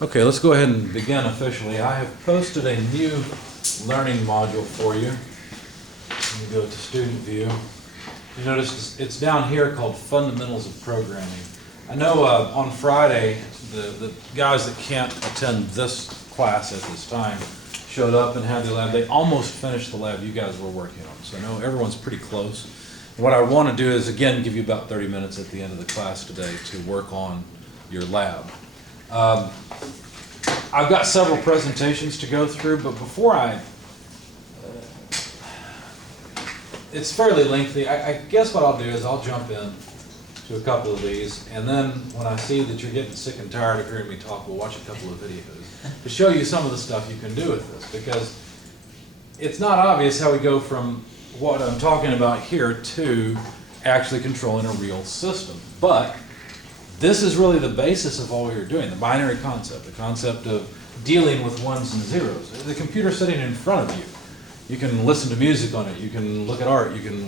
Okay, let's go ahead and begin officially. I have posted a new learning module for you. Let me go to Student View. You notice it's down here called Fundamentals of Programming. I know on Friday, the guys that can't attend this class at this time showed up and had the lab. They almost finished the lab you guys were working on, so I know everyone's pretty close. And what I want to do is, again, give you about 30 minutes at the end of the class today to work on your lab. I've got several presentations to go through, but before it's fairly lengthy. I guess what I'll do is I'll jump in to a couple of these, and then when I see that you're getting sick and tired of hearing me talk, we'll watch a couple of videos to show you some of the stuff you can do with this, because it's not obvious how we go from what I'm talking about here to actually controlling a real system. But this is really the basis of all we were doing, the binary concept, the concept of dealing with ones and zeros. The computer sitting in front of you. You can listen to music on it, you can look at art, you can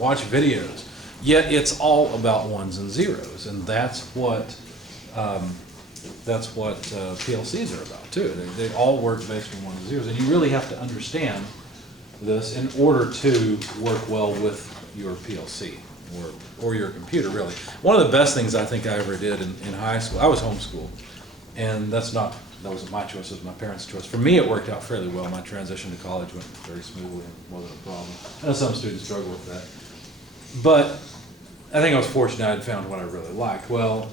watch videos. Yet it's all about ones and zeros, and that's what PLCs are about too. They all work based on ones and zeros, and you really have to understand this in order to work well with your PLC. Or your computer, really. One of the best things I think I ever did in high school, I was homeschooled, and that wasn't my choice, it was my parents' choice. For me, it worked out fairly well. My transition to college went very smoothly and wasn't a problem. I know some students struggle with that. But I think I was fortunate I'd found what I really liked. Well,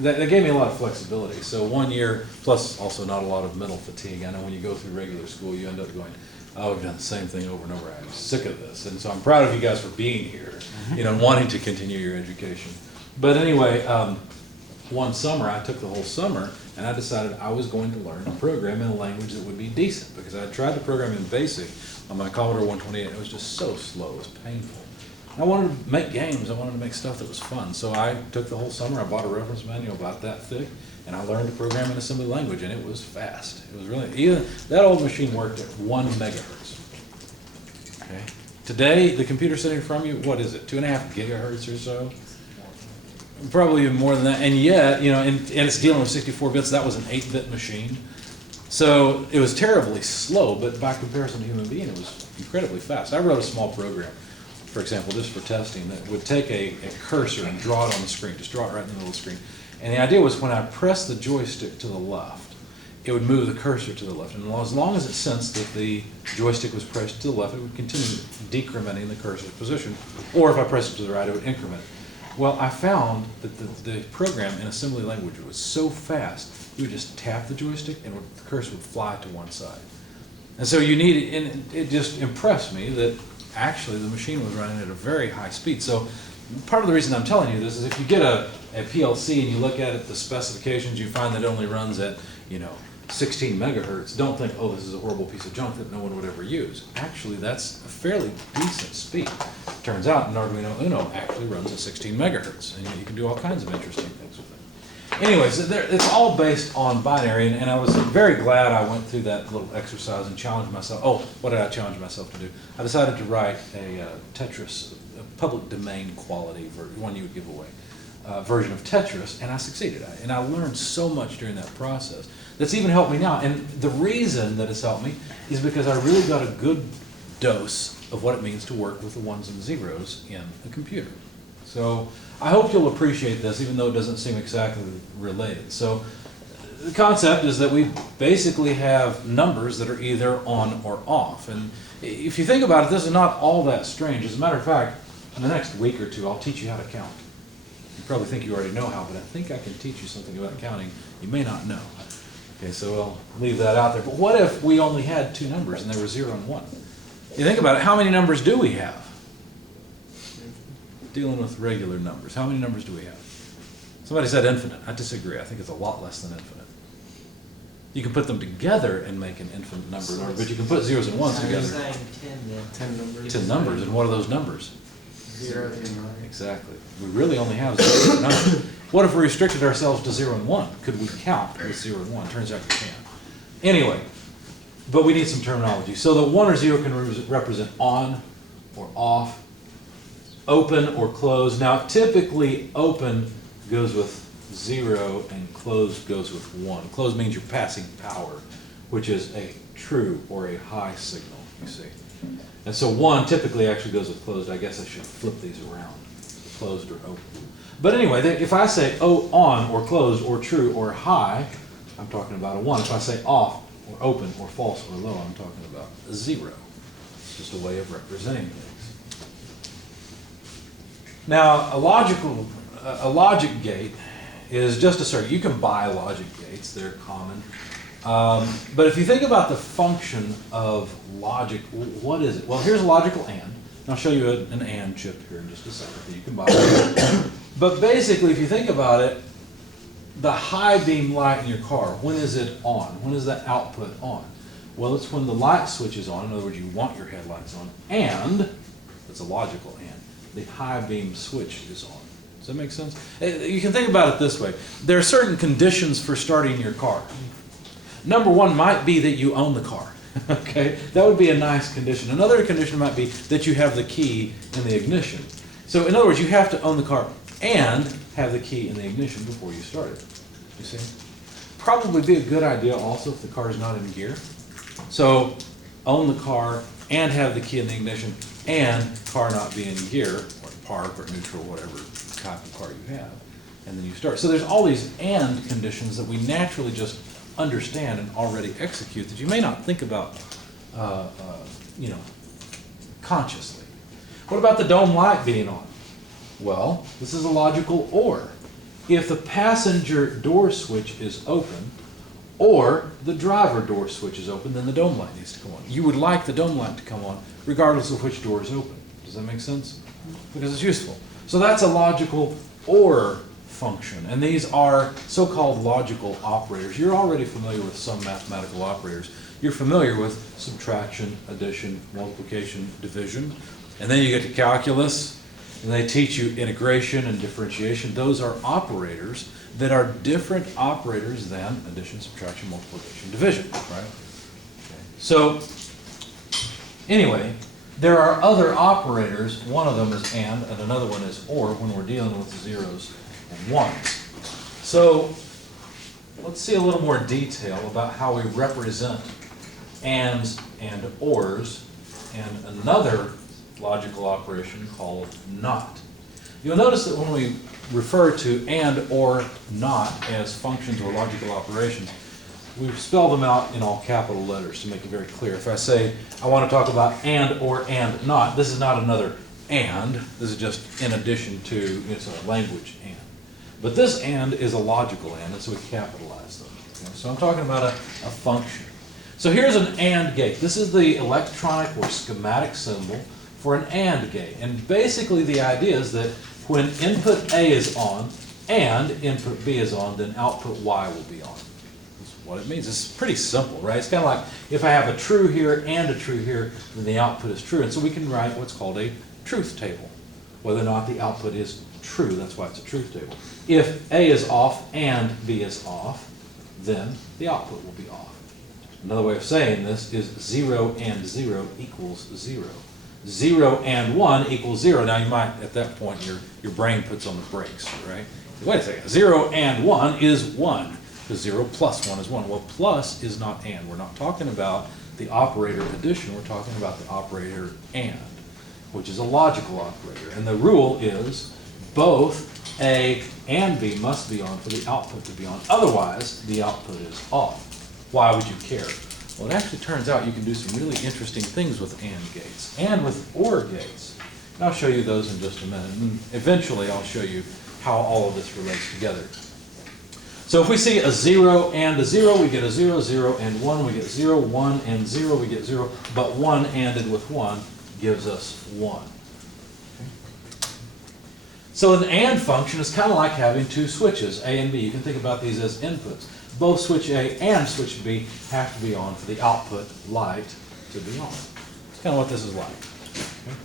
that gave me a lot of flexibility. So 1 year, plus also not a lot of mental fatigue. I know when you go through regular school, you end up going, oh, we've done the same thing over and over. I'm sick of this. And so I'm proud of you guys for being here, and wanting to continue your education. But anyway, one summer, I took the whole summer, and I decided I was going to learn to program in a language that would be decent, because I tried to program in BASIC on my Commodore 128. It was just so slow, it was painful. I wanted to make games, I wanted to make stuff that was fun. So I took the whole summer, I bought a reference manual about that thick, and I learned to program in assembly language, and it was fast. It was really, that old machine worked at 1 megahertz. Okay. Today, the computer sitting in front of you, what is it, 2.5 gigahertz or so? Probably even more than that, and yet, and it's dealing with 64 bits, that was an 8-bit machine. So it was terribly slow, but by comparison to a human being, it was incredibly fast. I wrote a small program, for example, just for testing, that would take a cursor and draw it on the screen, just draw it right in the middle of the screen. And the idea was when I pressed the joystick to the left, it would move the cursor to the left. And as long as it sensed that the joystick was pressed to the left, it would continue decrementing the cursor's position. Or if I pressed it to the right, it would increment. Well, I found that the program in assembly language was so fast, you would just tap the joystick and the cursor would fly to one side. And so and it just impressed me that actually the machine was running at a very high speed. So part of the reason I'm telling you this is if you get a PLC and you look at it, the specifications, you find that it only runs at 16 megahertz. Don't think, oh, this is a horrible piece of junk that no one would ever use. Actually, that's a fairly decent speed. Turns out an Arduino Uno actually runs at 16 megahertz, and you can do all kinds of interesting things with it. Anyways, it's all based on binary, and I was very glad I went through that little exercise and challenged myself. Oh, what did I challenge myself to do? I decided to write a Tetris, a public domain quality one you would give away. Version of Tetris, and I succeeded. And I learned so much during that process that's even helped me now. And the reason that it's helped me is because I really got a good dose of what it means to work with the ones and zeros in a computer. So I hope you'll appreciate this, even though it doesn't seem exactly related. So the concept is that we basically have numbers that are either on or off. And if you think about it, this is not all that strange. As a matter of fact, in the next week or two, I'll teach you how to count. You probably think you already know how, but I think I can teach you something about counting you may not know. Okay, so I'll leave that out there. But what if we only had 2 numbers and they were 0 and 1? You think about it, how many numbers do we have? Dealing with regular numbers, how many numbers do we have? Somebody said infinite. I disagree. I think it's a lot less than infinite. You can put them together and make an infinite number, but you can put zeros and ones together. So you're saying 10 then? 10 numbers. 10 numbers, and what are those numbers? 0 and 9. Exactly. We really only have 0 and 9. What if we restricted ourselves to 0 and 1? Could we count with 0 and 1? Turns out we can. Anyway, but we need some terminology. So the 1 or 0 can represent on or off, open or closed. Now typically open goes with 0 and closed goes with 1. Closed means you're passing power, which is a true or a high signal, you see. And so 1 typically actually goes with closed. I guess I should flip these around, closed or open. But anyway, if I say on or closed or true or high, I'm talking about a 1. If I say off or open or false or low, I'm talking about a 0. It's just a way of representing things. Now, a logic gate is just a circuit. You can buy logic gates, they're common. But if you think about the function of logic, what is it? Well, here's a logical AND. And I'll show you an AND chip here in just a second that you can buy. But basically, if you think about it, the high beam light in your car, when is it on? When is that output on? Well, it's when the light switch is on. In other words, you want your headlights on. And, it's a logical AND, the high beam switch is on. Does that make sense? You can think about it this way. There are certain conditions for starting your car. Number one might be that you own the car. Okay, that would be a nice condition. Another condition might be that you have the key in the ignition. So in other words, you have to own the car and have the key in the ignition before you start it. You see? Probably be a good idea also if the car is not in gear. So own the car and have the key in the ignition and car not be in gear or park or neutral, whatever type of car you have, and then you start. So there's all these and conditions that we naturally just understand and already execute that you may not think about, consciously. What about the dome light being on? Well, this is a logical or. If the passenger door switch is open or the driver door switch is open, then the dome light needs to come on. You would like the dome light to come on regardless of which door is open. Does that make sense? Because it's useful. So that's a logical or function, and these are so-called logical operators. You're already familiar with some mathematical operators. You're familiar with subtraction, addition, multiplication, division, and then you get to calculus, and they teach you integration and differentiation. Those are operators that are different operators than addition, subtraction, multiplication, division, right? Okay. So, anyway, there are other operators. One of them is and another one is or when we're dealing with zeros and ones. So let's see a little more detail about how we represent ands and ors and another logical operation called not. You'll notice that when we refer to and or not as functions or logical operations, we spell them out in all capital letters to make it very clear. If I say I want to talk about and or and not, this is not another and. This is just in addition to, it's a language and. But this and is a logical and so we capitalize them. Okay? So I'm talking about a function. So here's an AND gate. This is the electronic or schematic symbol for an AND gate. And basically the idea is that when input A is on and input B is on, then output Y will be on. That's what it means. It's pretty simple, right? It's kind of like if I have a true here and a true here, then the output is true. And so we can write what's called a truth table, whether or not the output is true. That's why it's a truth table. If A is off and B is off, then the output will be off. Another way of saying this is 0 and 0 equals 0. 0 and 1 equals 0. Now you might, at that point, your brain puts on the brakes, right? Wait a second. 0 and 1 is 1. Because 0 plus 1 is 1. Well, plus is not and. We're not talking about the operator addition. We're talking about the operator and, which is a logical operator. And the rule is both A and B must be on for the output to be on. Otherwise, the output is off. Why would you care? Well, it actually turns out you can do some really interesting things with AND gates and with OR gates. And I'll show you those in just a minute. And eventually, I'll show you how all of this relates together. So if we see a 0 and a 0, we get a 0, 0 and 1. We get 0, 1 and 0, we get 0. But 1 ANDed with 1 gives us 1. So an AND function is kind of like having two switches, A and B. You can think about these as inputs. Both switch A and switch B have to be on for the output light to be on. It's kind of what this is like. Okay?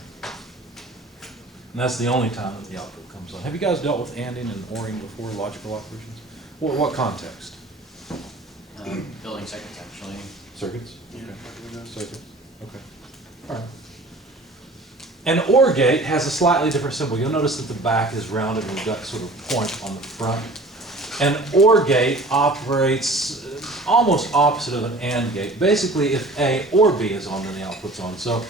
And that's the only time that the output comes on. Have you guys dealt with ANDing and ORing before, logical operations? What context? Building circuits, actually. Circuits? Yeah. Okay. Circuits. Okay. All right. An OR gate has a slightly different symbol. You'll notice that the back is rounded and we've got sort of point on the front. An OR gate operates almost opposite of an AND gate. Basically, if A or B is on, then the output's on. So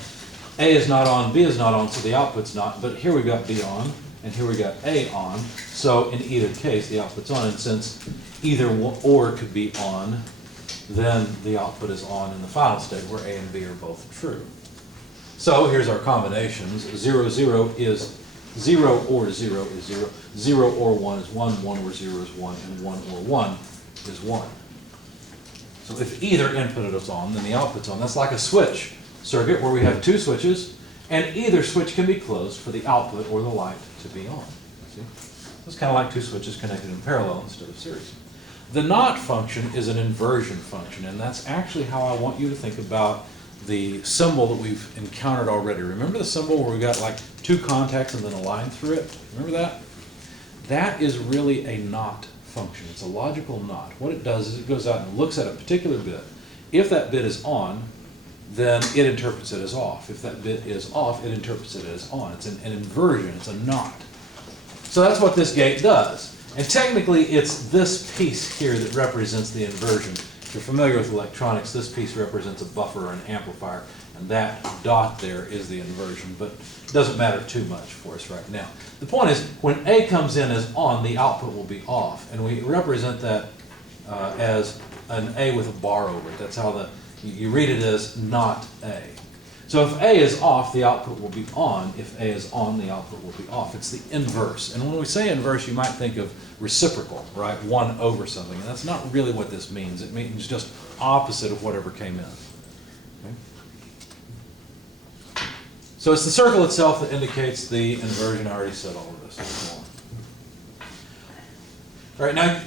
A is not on, B is not on, so the output's not. But here we got B on, and here we got A on. So in either case, the output's on. And since either OR could be on, then the output is on in the final state where A and B are both true. So here's our combinations. 0, 0 is 0 or 0 is 0. 0 or 1 is 1. 1 or 0 is 1. And 1 or 1 is 1. So if either input is on, then the output's on. That's like a switch circuit where we have two switches, and either switch can be closed for the output or the light to be on. See? It's kind of like two switches connected in parallel instead of series. The NOT function is an inversion function, and that's actually how I want you to think about the symbol that we've encountered already. Remember the symbol where we got like two contacts and then a line through it? Remember that? That is really a NOT function. It's a logical NOT. What it does is it goes out and looks at a particular bit. If that bit is on, then it interprets it as off. If that bit is off, it interprets it as on. It's an inversion. It's a NOT. So that's what this gate does. And technically, it's this piece here that represents the inversion. If you're familiar with electronics, this piece represents a buffer or an amplifier, and that dot there is the inversion, but it doesn't matter too much for us right now. The point is, when A comes in as on, the output will be off, and we represent that as an A with a bar over it. That's how you read it as not A. So if A is off, the output will be on. If A is on, the output will be off. It's the inverse. And when we say inverse, you might think of reciprocal, right? 1 over something. And that's not really what this means. It means just opposite of whatever came in. Okay? So it's the circle itself that indicates the inversion. I already said all of this. All right, now,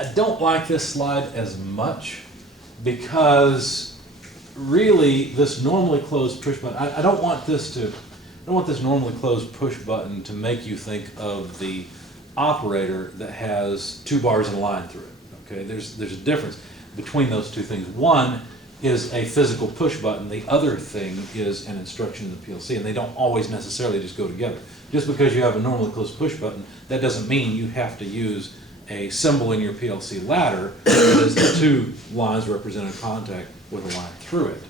I don't like this slide as much because really, this normally closed push button, I don't want this normally closed push button to make you think of the operator that has two bars and a line through it. Okay, there's a difference between those two things. One is a physical push button. The other thing is an instruction in the PLC, and they don't always necessarily just go together. Just because you have a normally closed push button, that doesn't mean you have to use a symbol in your PLC ladder that is the two lines represent a contact with a line through it.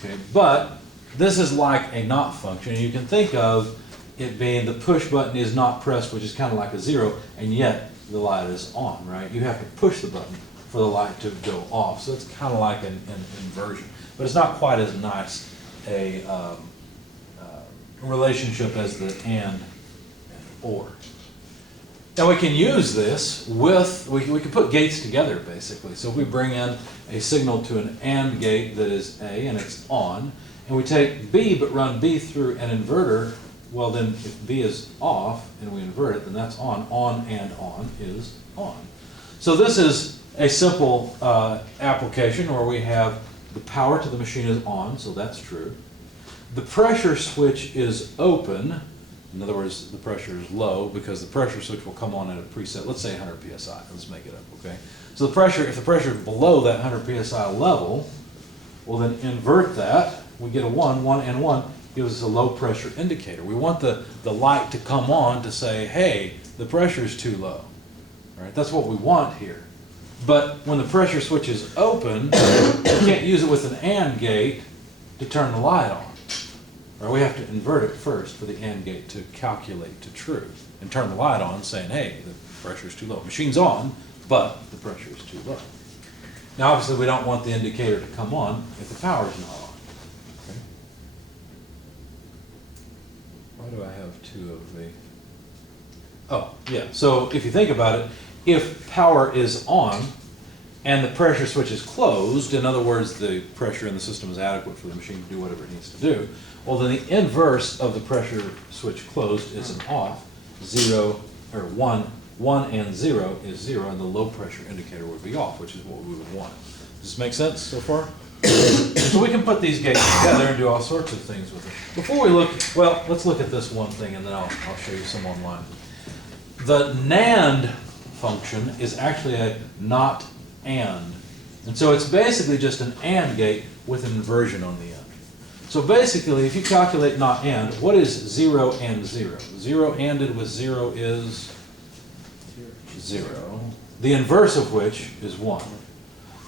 Okay, but this is like a NOT function. You can think of it being the push button is not pressed, which is kind of like a 0, and yet the light is on, right? You have to push the button for the light to go off. So it's kind of like an inversion. But it's not quite as nice a relationship as the AND OR. Now we can use this with, we can put gates together basically. So if we bring in a signal to an AND gate that is A and it's on, and we take B but run B through an inverter, well then if B is off and we invert it, then that's on and on is on. So this is a simple application where we have the power to the machine is on, so that's true. The pressure switch is open. In other words, the pressure is low because the pressure switch will come on at a preset, let's say 100 psi, let's make it up, okay? So the pressure, if the pressure is below that 100 psi level, we'll then invert that. We get a 1 and 1 gives us a low pressure indicator. We want the light to come on to say, hey, the pressure is too low, right? That's what we want here. But when the pressure switch is open, we can't use it with an AND gate to turn the light on. Or we have to invert it first for the AND gate to calculate to true and turn the light on saying, hey, the pressure is too low. Machine's on, but the pressure is too low. Now obviously we don't want the indicator to come on if the power is not on. Okay? Why do I have two of the... Oh, yeah, so if you think about it, if power is on and the pressure switch is closed, in other words, the pressure in the system is adequate for the machine to do whatever it needs to do, well, then the inverse of the pressure switch closed is an off. 0 or 1 and 0 is 0, and the low pressure indicator would be off, which is what we would want. Does this make sense so far? So we can put these gates together and do all sorts of things with it. Before we look, well, let's look at this one thing, and then I'll show you some online. The NAND function is actually a NOT AND. And so it's basically just an AND gate with an inversion on the end. So basically, if you calculate NOT AND, what is 0 and 0? 0 ANDed with 0 is 0. the inverse of which is 1.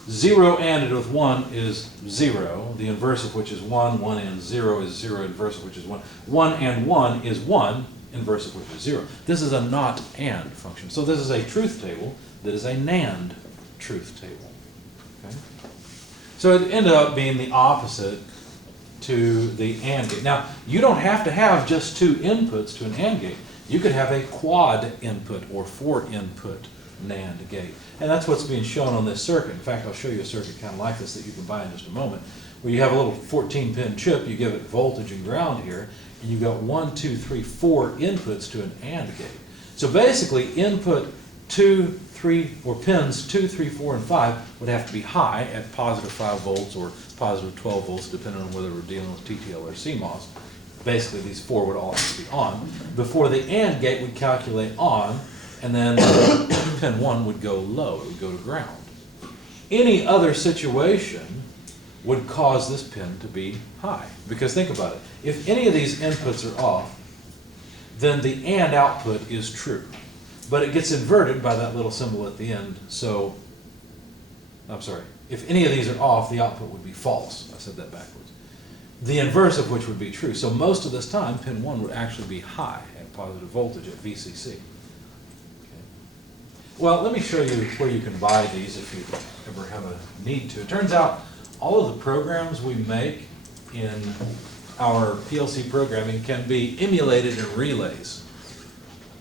0 ANDed with 1 is 0, the inverse of which is 1, 1 and 0 is 0, inverse of which is 1. 1 and 1 is 1, inverse of which is 0. This is a not AND function. So this is a truth table that is a NAND truth table. Okay? So it ended up being the opposite to the AND gate. Now, you don't have to have just 2 inputs to an AND gate. You could have a quad input or 4 input NAND gate. And that's what's being shown on this circuit. In fact, I'll show you a circuit kind of like this that you can buy in just a moment, where you have a little 14-pin chip, you give it voltage and ground here, and you've got 1, 2, 3, 4 inputs to an AND gate. So basically, input 2, 3, or pins 2, 3, 4, and 5 would have to be high at positive 5 volts or positive 12 volts, depending on whether we're dealing with TTL or CMOS. Basically, these 4 would all have to be on. Before the AND gate would calculate on, and then pin 1 would go low, it would go to ground. Any other situation would cause this pin to be high. Because think about it, if any of these inputs are off, then the AND output is true. But it gets inverted by that little symbol at the end, so, I'm sorry, if any of these are off, the output would be false. I said that backwards. The inverse of which would be true. So most of this time, pin 1 would actually be high at positive voltage at VCC. Well, let me show you where you can buy these if you ever have a need to. It turns out all of the programs we make in our PLC programming can be emulated in relays.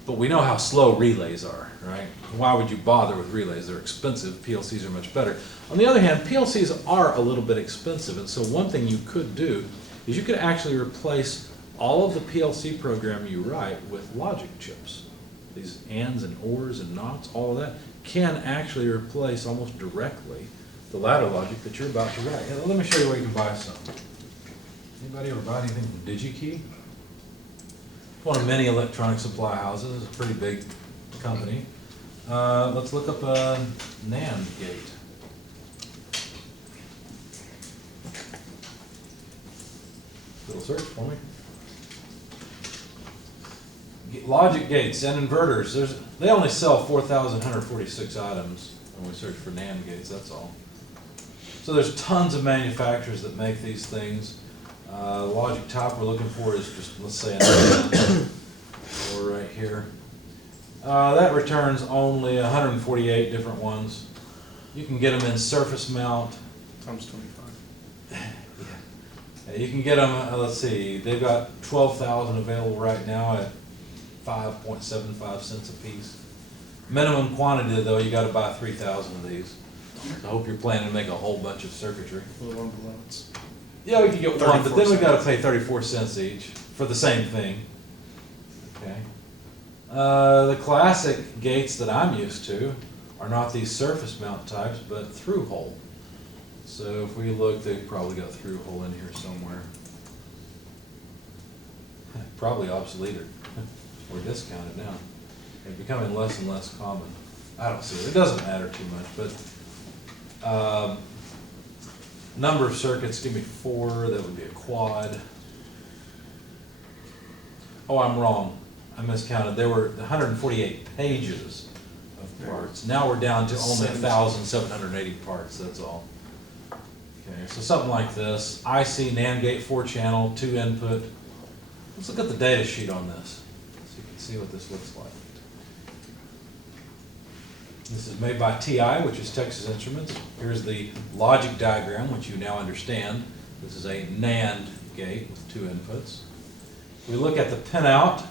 But we know how slow relays are, right? Why would you bother with relays? They're expensive. PLCs are much better. On the other hand, PLCs are a little bit expensive, and so one thing you could do is you could actually replace all of the PLC program you write with logic chips. These ands and ors and nots, all of that, can actually replace almost directly the ladder logic that you're about to write. Yeah, let me show you where you can buy some. Anybody ever buy anything from DigiKey? One of many electronic supply houses. It's a pretty big company. Let's look up a NAND Gate. Little search for me. Logic gates and inverters. They only sell 4,146 items when we search for NAND gates, that's all. So there's tons of manufacturers that make these things. Logic top we're looking for is just, let's say, an NAND, or right here. That returns only 148 different ones. You can get them in surface mount. Times 25. Yeah. You can get them, let's see, they've got 12,000 available right now at 5.75 cents a piece. Minimum quantity though, you gotta buy 3,000 of these. So I hope you're planning to make a whole bunch of circuitry. For the one below, it's Yeah, we can get one, but then we 34 gotta pay 34 cents each for the same thing. Okay. The classic gates that I'm used to are not these surface mount types, but through hole. So if we look, they've probably got through hole in here somewhere. Probably obsolete or discounted now. They're becoming less and less common. I don't see it. It doesn't matter too much, but number of circuits, give me 4. That would be a quad. Oh, I'm wrong. I miscounted. There were 148 pages of parts. Now we're down to only 1,780 parts. That's all. Okay, so something like this. IC NAND gate 4-channel, 2 input. Let's look at the data sheet on this so you can see what this looks like. This is made by TI, which is Texas Instruments. Here's the logic diagram, which you now understand. This is a NAND gate with 2 inputs. We look at the pinout.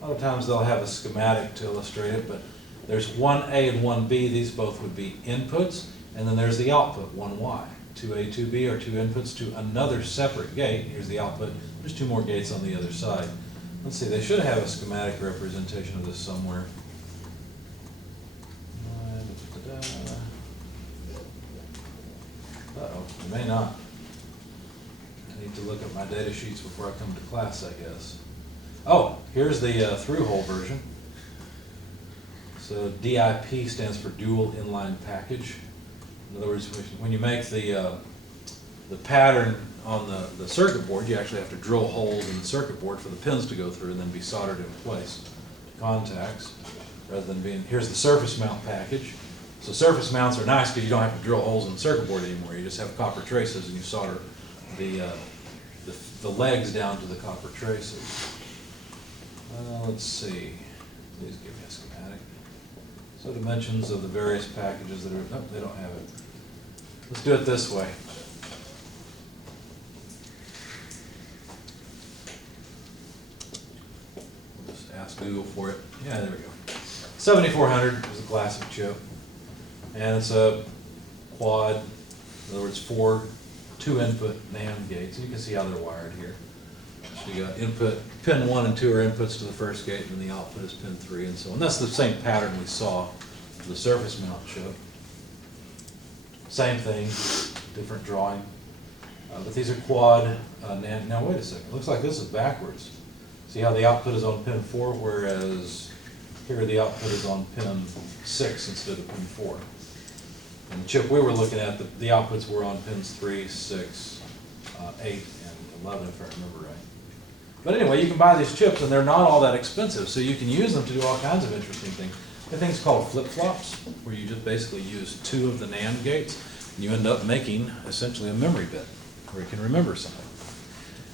A lot of times they'll have a schematic to illustrate it, but there's 1A and 1B. These both would be inputs, and then there's the output, 1Y. 2A, 2B are 2 inputs to another separate gate. Here's the output. There's 2 more gates on the other side. Let's see, they should have a schematic representation of this somewhere. Uh-oh, I may not. I need to look at my data sheets before I come to class, I guess. Oh, here's the through-hole version. So DIP stands for dual inline package. In other words, when you make the pattern on the circuit board, you actually have to drill holes in the circuit board for the pins to go through and then be soldered in place to contacts, rather than being, here's the surface mount package. So surface mounts are nice because you don't have to drill holes in the circuit board anymore. You just have copper traces and you solder the legs down to the copper traces. Let's see. Please give me a schematic. So dimensions of the various packages that are, nope, they don't have it. Let's do it this way. We'll just ask Google for it. Yeah, there we go. 7400 is a classic chip. And it's a quad, in other words, 4 2-input NAND gates. You can see how they're wired here. So you got input, pin 1 and 2 are inputs to the first gate, and the output is pin 3 and so on. That's the same pattern we saw for the surface mount chip. Same thing, different drawing. But these are quad NAND. Now wait a second, looks like this is backwards. See how the output is on pin 4, whereas here the output is on pin 6 instead of pin 4. And the chip we were looking at, the outputs were on pins 3, 6, 8, and 11 if I remember right. But anyway, you can buy these chips and they're not all that expensive, so you can use them to do all kinds of interesting things. There are things called flip-flops, where you just basically use 2 of the NAND gates, and you end up making essentially a memory bit, where you can remember something.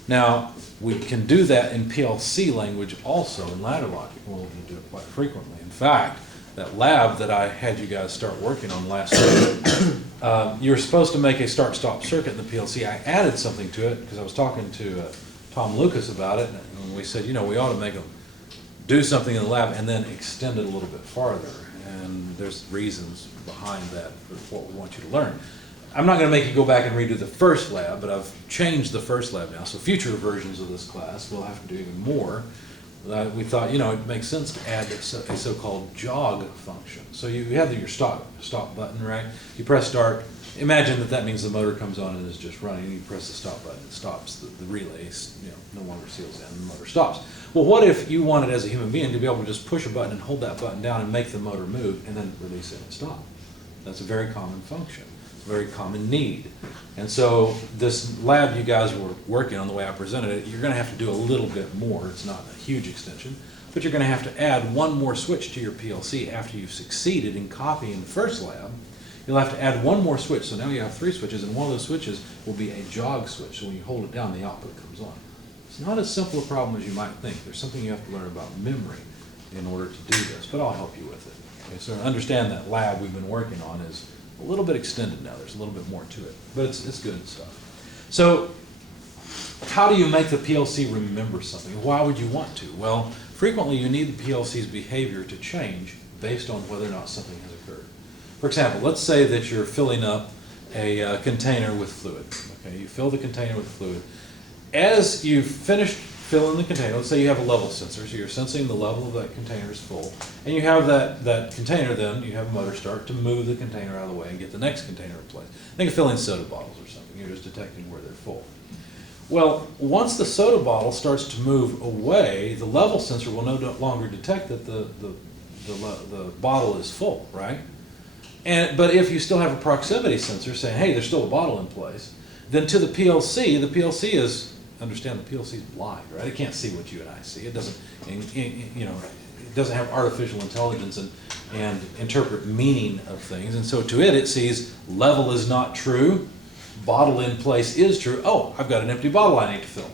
Now, we can do that in PLC language also in ladder logic. We'll do it quite frequently. In fact, that lab that I had you guys start working on last week, you were supposed to make a start-stop circuit in the PLC. I added something to it because I was talking to Tom Lucas about it, and we said, you know, we ought to make them do something in the lab and then extend it a little bit farther. And there's reasons behind that for what we want you to learn. I'm not going to make you go back and redo the first lab, but I've changed the first lab now. So future versions of this class will have to do even more. We thought, you know, it makes sense to add a so-called jog function. So you have your stop button, right? You press start. Imagine that means the motor comes on and is just running. And you press the stop button, it stops. The relay, you know, no longer seals in, and the motor stops. Well, what if you wanted, as a human being, to be able to just push a button and hold that button down and make the motor move and then release it and stop? That's a very common function. Very common need. And so this lab you guys were working on, the way I presented it, you're going to have to do a little bit more. It's not a huge extension, but you're going to have to add one more switch to your PLC after you've succeeded in copying the first lab. You'll have to add one more switch, so now you have 3 switches, and one of those switches will be a jog switch, so when you hold it down, the output comes on. It's not as simple a problem as you might think. There's something you have to learn about memory in order to do this, but I'll help you with it. Okay, so understand that lab we've been working on is a little bit extended now. There's a little bit more to it, but it's good stuff. So how do you make the PLC remember something? Why would you want to? Well, frequently you need the PLC's behavior to change based on whether or not something has occurred. For example, let's say that you're filling up a container with fluid. Okay, you fill the container with fluid. As you've finished filling the container, let's say you have a level sensor, so you're sensing the level of that container is full, and you have that container then, you have a motor start to move the container out of the way and get the next container replaced. Think of filling soda bottles or something, you're just detecting where they're full. Well, once the soda bottle starts to move away, the level sensor will no longer detect that the bottle is full, right? But if you still have a proximity sensor saying, hey, there's still a bottle in place, then to the PLC is, understand the PLC is blind, right? It can't see what you and I see. It doesn't, you know, it doesn't have artificial intelligence and interpret meaning of things. And so to it sees level is not true, bottle in place is true. Oh, I've got an empty bottle I need to fill.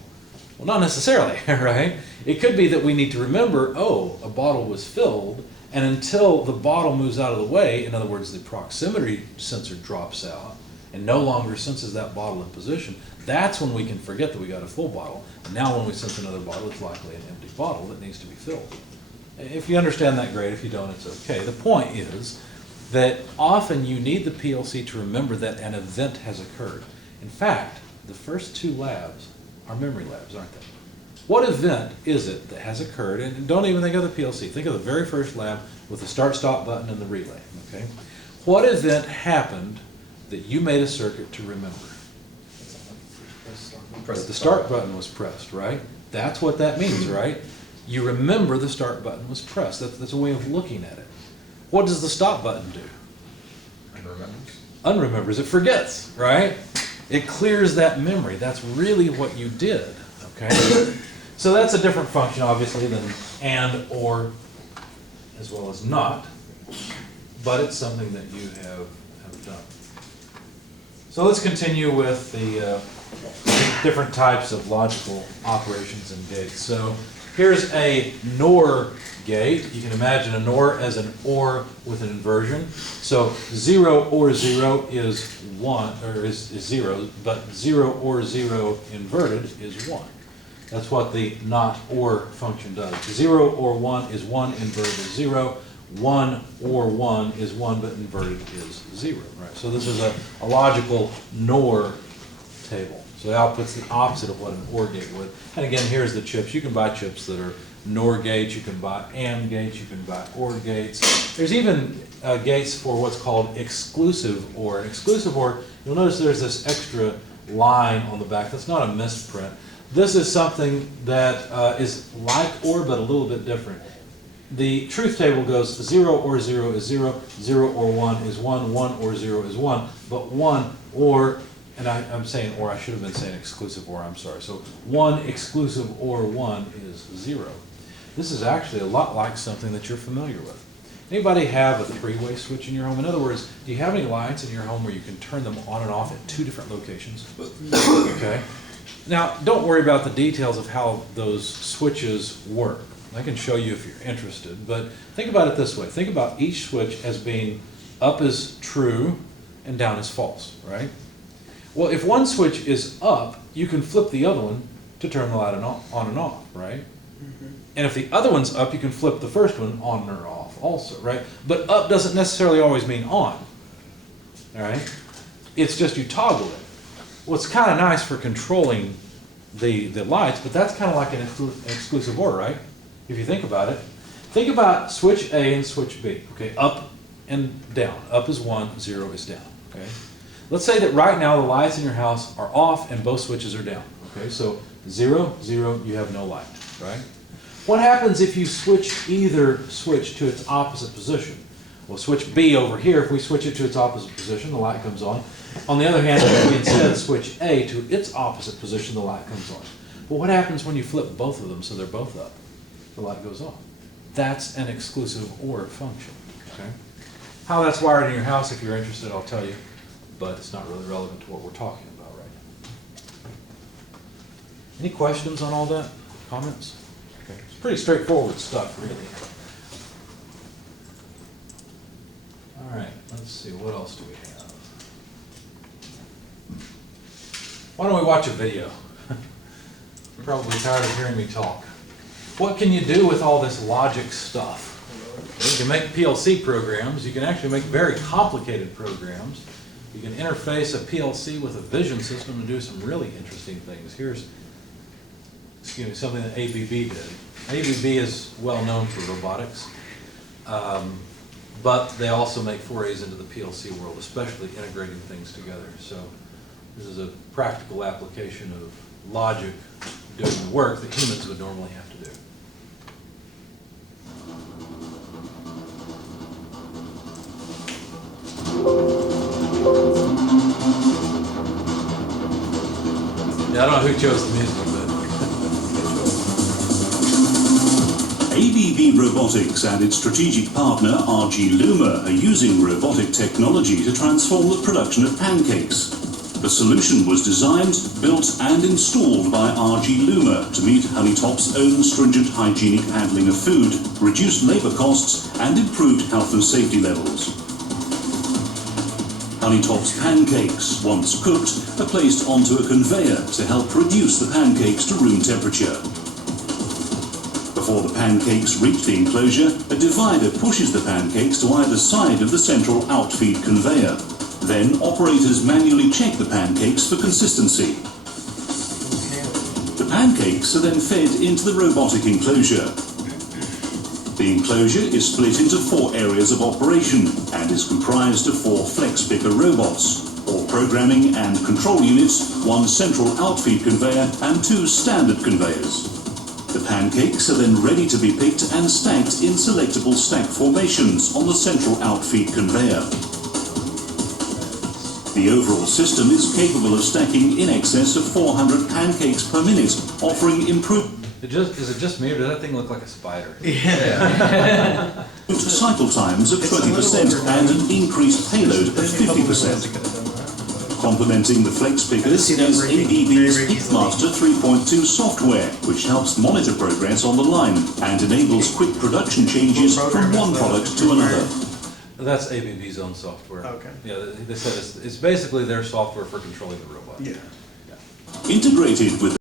Well, not necessarily, right? It could be that we need to remember, oh, a bottle was filled, and until the bottle moves out of the way, in other words, the proximity sensor drops out and no longer senses that bottle in position, that's when we can forget that we got a full bottle. And now when we sense another bottle, it's likely an empty bottle that needs to be filled. If you understand that, great. If you don't, it's okay. The point is that often you need the PLC to remember that an event has occurred. In fact, the first 2 labs are memory labs, aren't they? What event is it that has occurred? And don't even think of the PLC. Think of the very first lab with the start-stop button and the relay. Okay? What event happened that you made a circuit to remember? The start button was pressed, right? That's what that means, right? You remember the start button was pressed. That's a way of looking at it. What does the stop button do? Unremembers. It forgets, right? It clears that memory. That's really what you did, okay? So that's a different function, obviously, than and, or, as well as not. but it's something that you have done. So let's continue with the different types of logical operations and gates. So here's a NOR gate. You can imagine a NOR as an OR with an inversion. So 0 or 0 is 1, or is 0, but 0 or 0 inverted is 1. That's what the NOT OR function does. 0 or 1 is 1, inverted is 0. 1 or 1 is 1, but inverted is 0. Right? So this is a logical NOR table. So the output's the opposite of what an OR gate would. And again, here's the chips. You can buy chips that are NOR gates, you can buy AND gates, you can buy OR gates. There's even gates for what's called exclusive OR. An exclusive OR, you'll notice there's this extra line on the back. That's not a misprint. This is something that is like OR, but a little bit different. The truth table goes 0 or 0 is 0, 0 or 1 is 1, 1 or 0 is 1, but 1 or, and I'm saying or, I should have been saying exclusive or, I'm sorry. So 1 exclusive or 1 is 0. This is actually a lot like something that you're familiar with. Anybody have a three-way switch in your home? In other words, do you have any lights in your home where you can turn them on and off at 2 different locations? Okay. Now, don't worry about the details of how those switches work. I can show you if you're interested, but think about it this way. Think about each switch as being up is true and down is false, right? Well, if one switch is up, you can flip the other one to turn the light on and off, right? Mm-hmm. And if the other one's up, you can flip the first one on or off also, right? But up doesn't necessarily always mean on, all right? It's just you toggle it. Well, it's kind of nice for controlling the lights, but that's kind of like an exclusive OR, right? If you think about it. Think about switch A and switch B, okay? Up and down. Up is 1, 0 is down, okay? Let's say that right now the lights in your house are off and both switches are down, okay? So 0, 0, you have no light, right? What happens if you switch either switch to its opposite position? Well, switch B over here, if we switch it to its opposite position, the light comes on. On the other hand, if we instead switch A to its opposite position, the light comes on. But what happens when you flip both of them so they're both up? The light goes on. That's an exclusive OR function, okay? How that's wired in your house, if you're interested, I'll tell you, but it's not really relevant to what we're talking about right now. Any questions on all that? Comments? Okay. It's pretty straightforward stuff, really. All right, let's see, what else do we have? Why don't we watch a video? You're probably tired of hearing me talk. What can you do with all this logic stuff? You can make PLC programs. You can actually make very complicated programs. You can interface a PLC with a vision system and do some really interesting things. Here's, excuse me, something that ABB did. ABB is well known for robotics, but they also make forays into the PLC world, especially integrating things together. So this is a practical application of logic doing the work that humans would normally have to do. Yeah, I don't know who chose the music, but ABB Robotics and its strategic partner RG Luma are using robotic technology to transform the production of pancakes. The solution was designed, built and installed by RG Luma to meet Honeytop's own stringent hygienic handling of food, reduced labour costs and improved health and safety levels. Honeytop's pancakes, once cooked, are placed onto a conveyor to help reduce the pancakes to room temperature. Before the pancakes reach the enclosure, a divider pushes the pancakes to either side of the central outfeed conveyor. Then operators manually check the pancakes for consistency. The pancakes are then fed into the robotic enclosure. The enclosure is split into 4 areas of operation and is comprised of 4 flex picker robots, all programming and control units, 1 central outfeed conveyor and 2 standard conveyors. The pancakes are then ready to be picked and stacked in selectable stack formations on the central outfeed conveyor. The overall system is capable of stacking in excess of 400 pancakes per minute, offering improved... Is it just me, or does that thing look like a spider? Cycle times of 20% and an increased payload of 50%. Complementing the flex pickers is ABB's Hitmaster 3.2 software, which helps monitor progress on the line and enables quick production changes from one product to another. That's ABB's own software. Okay. Yeah, they said it's basically their software for controlling the robot. Yeah. Integrated with